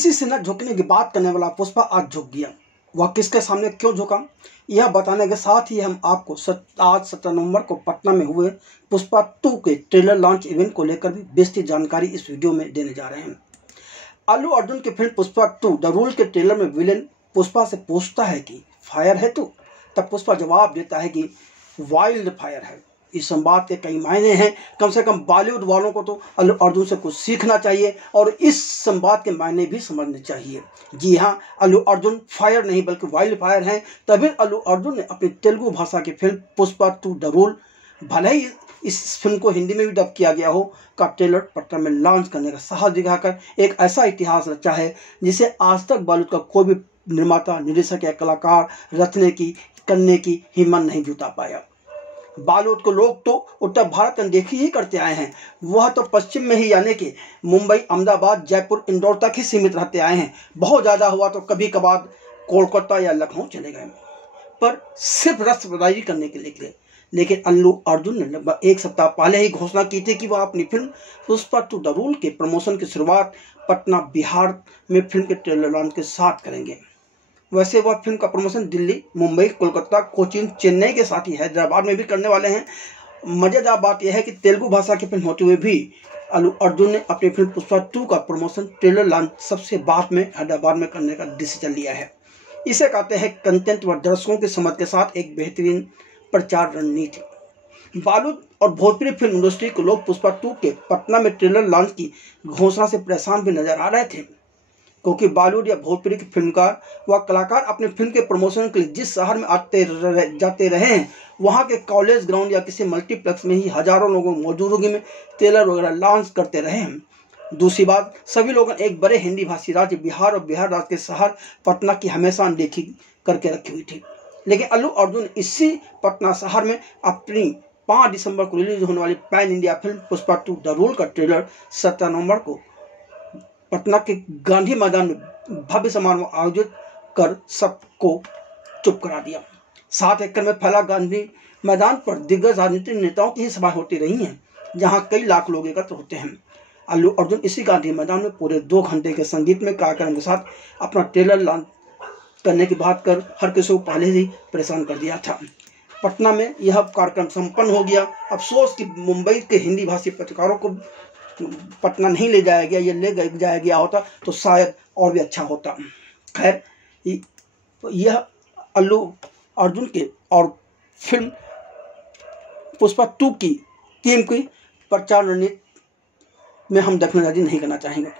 किसी से न झुकने की बात करने वाला पुष्पा आज झुक गया। वह किसके सामने क्यों झुका, यह बताने के साथ ही हम आपको आज 17 नवंबर को पटना में हुए पुष्पा 2 के ट्रेलर लॉन्च इवेंट को लेकर भी विस्तृत जानकारी इस वीडियो में देने जा रहे हैं। अल्लू अर्जुन की फिल्म पुष्पा 2 द रूल के ट्रेलर में विलेन पुष्पा से पूछता है कि फायर है तू, तब पुष्पा जवाब देता है कि वाइल्ड फायर है। इस संवाद के कई मायने हैं। कम से कम बॉलीवुड वालों को तो अल्लू अर्जुन से कुछ सीखना चाहिए और इस संवाद के मायने भी समझने चाहिए। जी हाँ, अल्लू अर्जुन फायर नहीं बल्कि वाइल्ड फायर हैं। तभी अल्लू अर्जुन ने अपनी तेलुगु भाषा की फिल्म पुष्पा 2 द रूल, भले ही इस फिल्म को हिंदी में भी डब किया गया हो, का ट्रेलर पटना में लॉन्च करने का साहस दिखाकर एक ऐसा इतिहास रचा है जिसे आज तक बॉलीवुड का कोई भी निर्माता, निर्देशक या कलाकार करने की हिम्मत नहीं जुटा पाया। बॉलीवुड को लोग तो उत्तर भारत में देखी ही करते आए हैं, वह तो पश्चिम में ही यानी कि मुंबई, अहमदाबाद, जयपुर, इंदौर तक ही सीमित रहते आए हैं। बहुत ज़्यादा हुआ तो कभी कभार कोलकाता या लखनऊ चले गए, पर सिर्फ रसबदारी करने के लिए। लेकिन अल्लू अर्जुन ने लगभग एक सप्ताह पहले ही घोषणा की थी कि वह अपनी फिल्म पुष्पा 2 द रूल के प्रमोशन की शुरुआत पटना, बिहार में फिल्म के ट्रेलर लॉन्च के साथ करेंगे। वैसे वह फिल्म का प्रमोशन दिल्ली, मुंबई, कोलकाता, कोचीन, चेन्नई के साथ ही हैदराबाद में भी करने वाले हैं। मज़ेदार बात यह है कि तेलुगु भाषा की फिल्म होते हुए भी अल्लू अर्जुन ने अपनी फिल्म पुष्पा 2 का प्रमोशन ट्रेलर लॉन्च सबसे बाद में हैदराबाद में करने का डिसीजन लिया है। इसे कहते हैं कंटेंट व दर्शकों की समझ के साथ एक बेहतरीन प्रचार रणनीति। बॉलीवुड और भोजपुरी फिल्म इंडस्ट्री को लोग पुष्पा 2 के पटना में ट्रेलर लॉन्च की घोषणा से परेशान भी नजर आ रहे थे, क्योंकि बॉलीवुड या भोजपुरी के फिल्मकार व कलाकार अपने फिल्म के प्रमोशन के लिए जिस शहर में जाते रहे हैं, वहाँ के कॉलेज ग्राउंड या किसी मल्टीप्लेक्स में ही हजारों लोगों की मौजूदगी में ट्रेलर वगैरह लॉन्च करते रहे हैं। दूसरी बात, सभी लोगों ने एक बड़े हिंदी भाषी राज्य बिहार और बिहार राज्य के शहर पटना की हमेशा अनदेखी करके रखी हुई थी। लेकिन अल्लू अर्जुन इसी पटना शहर में अपनी 5 दिसंबर को रिलीज होने वाली pan India film Pushpa 2 the rule का ट्रेलर 17 नवंबर को पटना के गांधी मैदान में भव्य समारोह आयोजित कर सबको चुप करा दिया। 7 एकड़ में फैला गांधी मैदान पर दिग्गज राजनीतिक नेताओं की ही सभा होती रही हैं, जहां कई लाख लोग एकत्र होते हैं। अल्लू अर्जुन इसी गांधी मैदान में पूरे 2 घंटे के संगीतमय कार्यक्रम के साथ अपना ट्रेलर लॉन्च करने की बात कर हर किसी को पहले ही परेशान कर दिया था। पटना में यह कार्यक्रम संपन्न हो गया। अफसोस कि मुंबई के हिंदी भाषी पत्रकारों को पटना नहीं ले जाया गया, या ले जाया गया होता तो शायद और भी अच्छा होता। खैर, यह अल्लू अर्जुन के और फिल्म पुष्पा 2 की टीम की प्रचार रणनीति में हम दखलंदाजी नहीं करना चाहेंगे।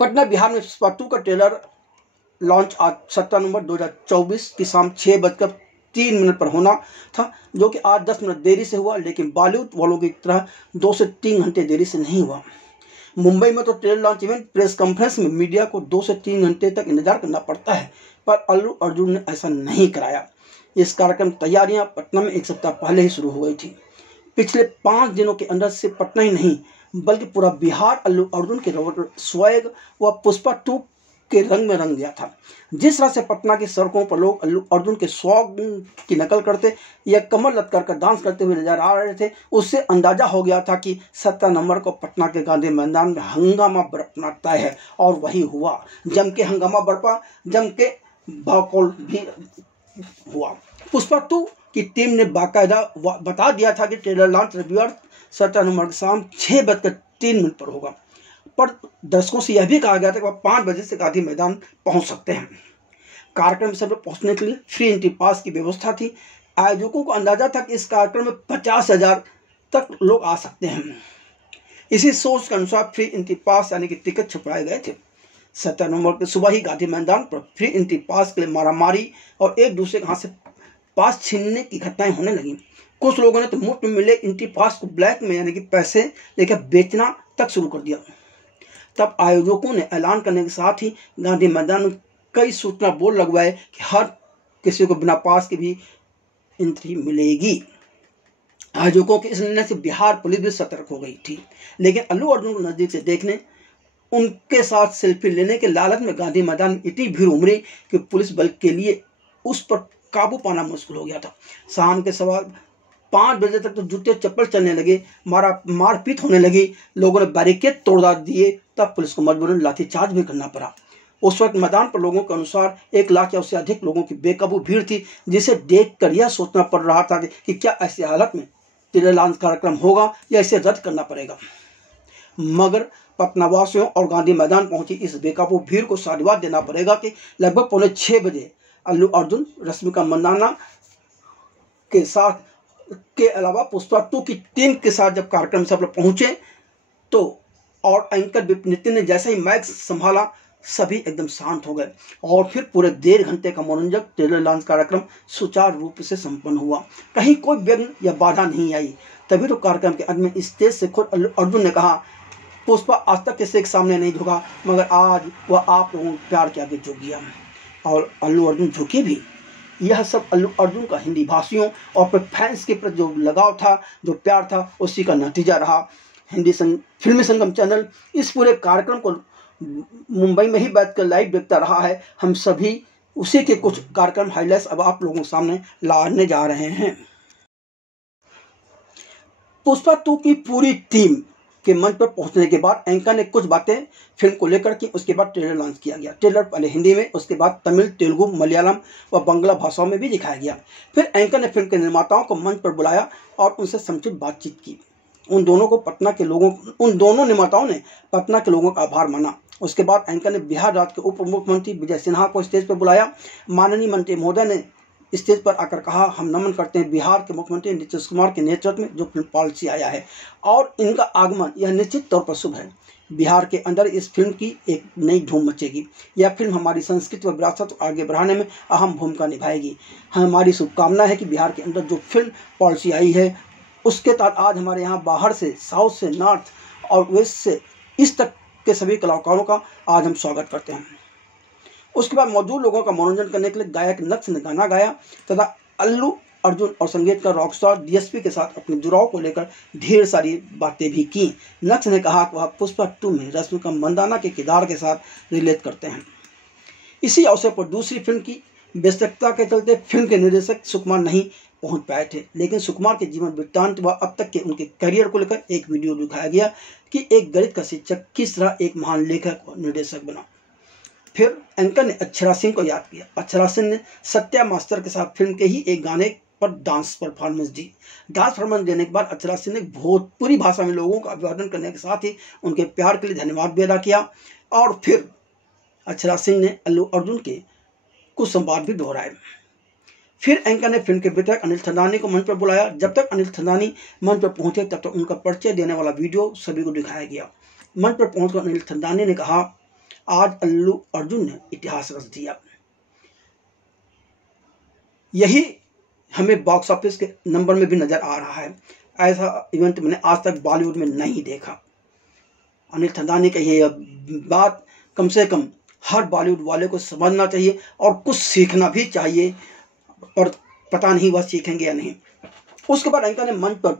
पटना, बिहार में पुष्पा 2 का ट्रेलर लॉन्च आज 17 नवंबर 2024 की शाम 6:03 पर होना था, जो कि आज 10 मिनट देरी से हुआ, लेकिन बॉलीवुड वालों की तरह 2 से 3 घंटे देरी से नहीं हुआ। मुंबई में तो trailer launch event press conference में मीडिया को 2 से 3 घंटे तक इंतजार करना पड़ता है, पर अल्लू अर्जुन ने ऐसा नहीं कराया। इस कार्यक्रम तैयारियां पटना में एक सप्ताह पहले ही शुरू हो गई थी। पिछले 5 दिनों के अंदर से पटना ही नहीं बल्कि पूरा बिहार अल्लू अर्जुन के स्वैग व पुष्पा 2 के रंग में रंग गया था। जिस तरह से पटना की सड़कों पर लोग अल्लू अर्जुन के स्वैग की नकल करते या कमर लटकर कर डांस करते हुए नजर आ रहे थे, उससे अंदाजा हो गया था कि 17 नवंबर को पटना के गांधी मैदान में हंगामा बरपना तय है। और वही हुआ। जम के हंगामा बरपा, जम के भावकोल भी हुआ। पुष्पा 2 की टीम ने बाकायदा बता दिया था कि ट्रेलर लॉन्च रविवार 17 नवंबर की शाम 6:03 पर होगा, पर दर्शकों से यह भी कहा गया था कि वह 5 बजे से गांधी मैदान पहुंच सकते हैं। कार्यक्रम में सब लोग पहुंचने के लिए फ्री एंट्री पास की व्यवस्था थी। आयोजकों को अंदाजा था कि इस कार्यक्रम में 50,000 तक लोग आ सकते हैं। इसी सोच के अनुसार फ्री एंट्री पास यानी कि टिकट छुपाए गए थे। 17 नवंबर की सुबह ही गांधी मैदान पर फ्री एंट्री पास के लिए मारामारी और एक दूसरे के हाथ से पास छीनने की घटनाएं होने लगी। कुछ लोगों ने तो मुफ्त में मिले एंट्री पास को ब्लैक में यानी कि पैसे लेकर बेचना तक शुरू कर दिया। तब आयोजकों ने ऐलान करने के साथ ही गांधी मैदान में कई सूचना बोर्ड लगवाए कि हर किसी को बिना पास के भी एंट्री मिलेगी। आयोजकों के इस निर्णय से बिहार पुलिस भी सतर्क हो गई थी, लेकिन अल्लू अर्जुन को नजदीक से देखने, उनके साथ सेल्फी लेने के लालच में गांधी मैदान में इतनी भीड़ उमड़ी कि पुलिस बल के लिए उस पर काबू पाना मुश्किल हो गया था। शाम के 5 बजे तक तो जूते चप्पल चलने लगे, मारपीट होने लगी, लोगों ने बैरिकेड तोड़ दिए, तब पुलिस को मजबूरन लाठीचार्ज भी करना पड़ा। उस वक्त मैदान पर लोगों के अनुसार 1 लाख या उससे अधिक लोगों की बेकाबू भीड़ थी, जिसे देखकर यह सोचना पड़ रहा था कि क्या ऐसी हालत में तिरंगा लॉन्च कार्यक्रम होगा या इसे रद्द करना पड़ेगा। मगर पटनावासियों और गांधी मैदान पहुंची इस बेकाबू भीड़ को साधुवाद देना पड़ेगा कि लगभग 5:45 बजे अल्लू अर्जुन, रश्मिका मंदाना के साथ के अलावा पुष्पा 2 की टीम के साथ जब कार्यक्रम सब लोग पहुंचे तो और एंकर नितिन ने जैसे ही माइक संभाला सभी एकदम शांत हो गए और फिर पूरे 1.5 घंटे का मनोरंजक ट्रेलर लॉन्च कार्यक्रम सुचारू रूप से संपन्न हुआ। कहीं कोई विघ्न या बाधा नहीं आई। तभी तो कार्यक्रम के अंत में स्टेज से खुद अल्लू अर्जुन ने कहा, पुष्पा आज तक किसी के सामने नहीं झुका, मगर आज वह आप लोगों के प्यार के आगे झुक गया। और अल्लू अर्जुन झुके भी। यह सब अल्लू अर्जुन का हिंदी भाषियों और फिर फैंस के प्रति जो लगाव था, जो प्यार था, उसी का नतीजा रहा। फिल्मी संगम चैनल इस पूरे कार्यक्रम को मुंबई में ही बैठकर लाइव देखता रहा है। हम सभी उसी के कुछ कार्यक्रम हाइलाइट्स अब आप लोगों के सामने लाने जा रहे हैं। पुष्पा 2 की पूरी टीम के मंच पर पहुंचने के बाद एंकर ने कुछ बातें फिल्म को लेकर की। उसके बाद ट्रेलर लॉन्च किया गया। ट्रेलर पहले हिंदी में, उसके बाद तमिल, तेलुगु, मलयालम व बांग्ला भाषाओं में भी दिखाया गया। फिर एंकर ने फिल्म के निर्माताओं को मंच पर बुलाया और उनसे समुचित बातचीत की। उन दोनों निर्माताओं ने पटना के लोगों का आभार माना। उसके बाद एंकर ने बिहार राज्य के उप मुख्यमंत्री विजय सिन्हा को स्टेज पर बुलाया। माननीय मंत्री महोदय ने स्टेज पर आकर कहा, हम नमन करते हैं बिहार के मुख्यमंत्री नीतीश कुमार के नेतृत्व में जो फिल्म पॉलिसी आया है और इनका आगमन यह निश्चित तौर पर शुभ है। बिहार के अंदर इस फिल्म की एक नई धूम मचेगी। यह फिल्म हमारी संस्कृति व विरासत को आगे बढ़ाने में अहम भूमिका निभाएगी। हमारी शुभकामना है कि बिहार के अंदर जो फिल्म पॉलिसी आई है उसके तहत आज हमारे यहाँ बाहर से, साउथ से, नॉर्थ और वेस्ट से ईस्ट तक के सभी कलाकारों का आज हम स्वागत करते हैं। उसके बाद मौजूद लोगों का मनोरंजन करने के लिए गायक नक्श ने गाना गाया तथा अल्लू अर्जुन और संगीतकार रॉकस्टार डीएसपी के साथ अपने जुड़ाव को लेकर ढेर सारी बातें भी की। नक्श ने कहा कि वह पुष्पा 2 में रश्मिका मंदाना के किरदार के साथ रिलेट करते हैं। इसी अवसर पर दूसरी फिल्म की व्यस्तता के चलते फिल्म के निर्देशक सुकुमार नहीं पहुंच पाए थे, लेकिन सुकुमार के जीवन वृत्तांत व अब तक के उनके करियर को लेकर एक वीडियो दिखाया गया कि एक गणित का शिक्षक किस तरह एक महान लेखक और निर्देशक बना। फिर एंकर ने अक्षरा सिंह को याद किया। अक्षरा सिंह ने सत्या मास्टर के साथ फिल्म के ही एक गाने पर डांस परफॉर्मेंस दी। डांस परफॉर्मेंस देने के बाद अक्षरा सिंह ने भोजपुरी भाषा में लोगों का अभिवादन करने के साथ ही उनके प्यार के लिए धन्यवाद भी अदा किया। और फिर अक्षरा सिंह ने अल्लू अर्जुन के कुछ संवाद भी दोहराए। फिर एंकर ने फिल्म के वितरक अनिल थंदानी को मंच पर बुलाया। जब तक अनिल थंदानी मंच पर पहुंचे तब तक उनका परिचय देने वाला वीडियो सभी को दिखाया गया। मंच पर पहुंचकर अनिल थंदानी ने कहा, आज अल्लू अर्जुन ने इतिहास रच दिया। यही हमें बॉक्स ऑफिस के नंबर में भी नजर आ रहा है। ऐसा इवेंट मैंने आज तक बॉलीवुड में नहीं देखा। अनिल थंदानी का यह बात कम से कम हर बॉलीवुड वाले को समझना चाहिए और कुछ सीखना भी चाहिए, और पता नहीं वह सीखेंगे या नहीं। उसके बाद एंकर ने मंच पर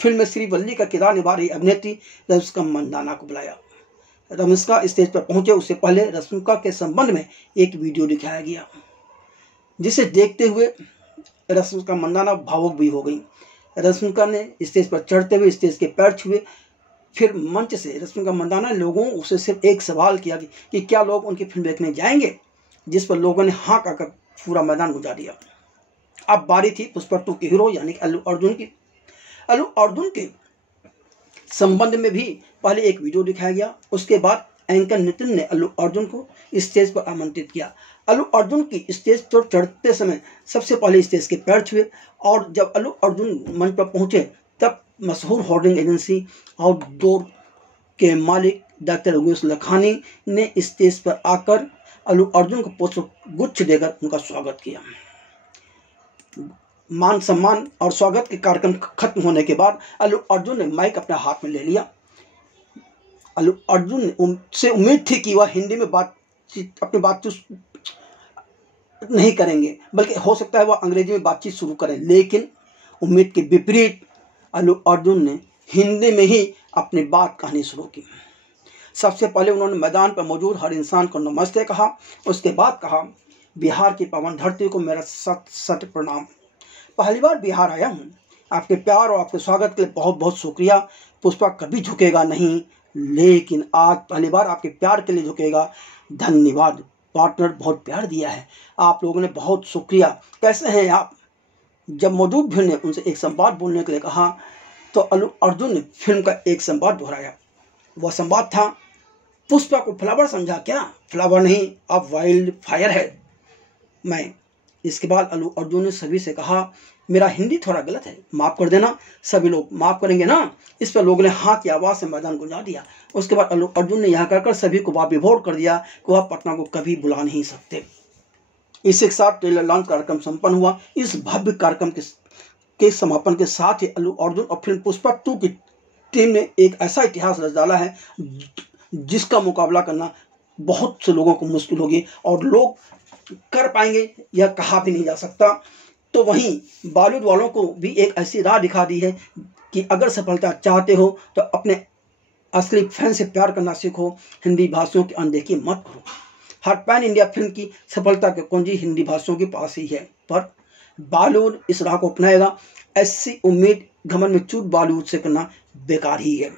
फिल्म में श्रीवल्ली का किरदार निभा रही अभिनेत्री रश्मिका मंदाना को बुलाया। रश्मिका स्टेज पर पहुंचे उससे पहले रश्मिका के संबंध में एक वीडियो दिखाया गया, जिसे देखते हुए रश्मिका मंदाना भावुक भी हो गई। रश्मिका ने स्टेज पर चढ़ते हुए स्टेज के पैर छुए। फिर मंच से रश्मिका मंदाना ने लोगों से सिर्फ एक सवाल किया कि क्या लोग उनकी फिल्म देखने जाएंगे, जिस पर लोगों ने हाँ कहकर पूरा मैदान गुजार दिया। अब बारी थी पुष्पा 2 के हीरो यानी अल्लू अर्जुन की। अल्लू अर्जुन के संबंध में भी पहले एक वीडियो दिखाया गया। उसके बाद एंकर नितिन ने अल्लू अर्जुन को स्टेज पर आमंत्रित किया। अल्लू अर्जुन की स्टेज पर चढ़ते समय सबसे पहले स्टेज के पैर छुए और जब अल्लू अर्जुन मंच पर पहुंचे तब मशहूर होर्डिंग एजेंसी आउटडोर के मालिक डॉक्टर उमेश लखानी ने स्टेज पर आकर अल्लू अर्जुन को पुष्प गुच्छ देकर उनका स्वागत किया। मान सम्मान और स्वागत के कार्यक्रम खत्म होने के बाद अल्लू अर्जुन ने माइक अपने हाथ में ले लिया। अल्लू अर्जुन ने उनसे उम्मीद थी कि वह हिंदी में अपनी बातचीत नहीं करेंगे, बल्कि हो सकता है वह अंग्रेजी में बातचीत शुरू करें, लेकिन उम्मीद के विपरीत अल्लू अर्जुन ने हिंदी में ही अपनी बात कहनी शुरू की। सबसे पहले उन्होंने मैदान पर मौजूद हर इंसान को नमस्ते कहा। उसके बाद कहा, बिहार की पावन धरती को मेरा सत सत प्रणाम। पहली बार बिहार आया हूँ। आपके प्यार और आपके स्वागत के लिए बहुत बहुत शुक्रिया। पुष्पा कभी झुकेगा नहीं, लेकिन आज पहली बार आपके प्यार के लिए झुकेगा। धन्यवाद। पार्टनर बहुत प्यार दिया है आप लोगों ने, बहुत शुक्रिया। कैसे हैं आप? जब मौजूद भीड़ ने उनसे एक संवाद बोलने के लिए कहा तो अल्लू अर्जुन ने फिल्म का एक संवाद दोहराया। वह संवाद था, पुष्पा को फ्लावर समझा क्या? फ्लावर नहीं, अब वाइल्ड फायर है मैं। इसके बाद अल्लू अर्जुन ने सभी से कहा, मेरा हिंदी थोड़ा गलत है, माफ़ कर देना। सभी लोग माफ़ करेंगे ना? इस पर लोगों ने हाँ की आवाज़ से मैदान गुंजा दिया। उसके बाद अल्लू अर्जुन ने यह कहकर सभी को विभोर कर दिया कि वह पटना को कभी बुला नहीं सकते। इसी के साथ ट्रेलर लॉन्च कार्यक्रम संपन्न हुआ। इस भव्य कार्यक्रम के समापन के साथ ही अल्लू अर्जुन और फिल्म पुष्पा 2 की टीम ने एक ऐसा इतिहास रच डाला है जिसका मुकाबला करना बहुत से लोगों को मुश्किल होगी और लोग कर पाएंगे यह कहा भी नहीं जा सकता। तो वहीं बॉलीवुड वालों को भी एक ऐसी राह दिखा दी है कि अगर सफलता चाहते हो तो अपने असली फैन से प्यार करना सीखो, हिंदी भाषियों की अनदेखी मत करो। हर पैन इंडिया फिल्म की सफलता की कुंजी हिंदी भाषियों के पास ही है, पर बॉलीवुड इस राह को अपनाएगा ऐसी उम्मीद घमंड में चूक बॉलीवुड से करना बेकार ही है।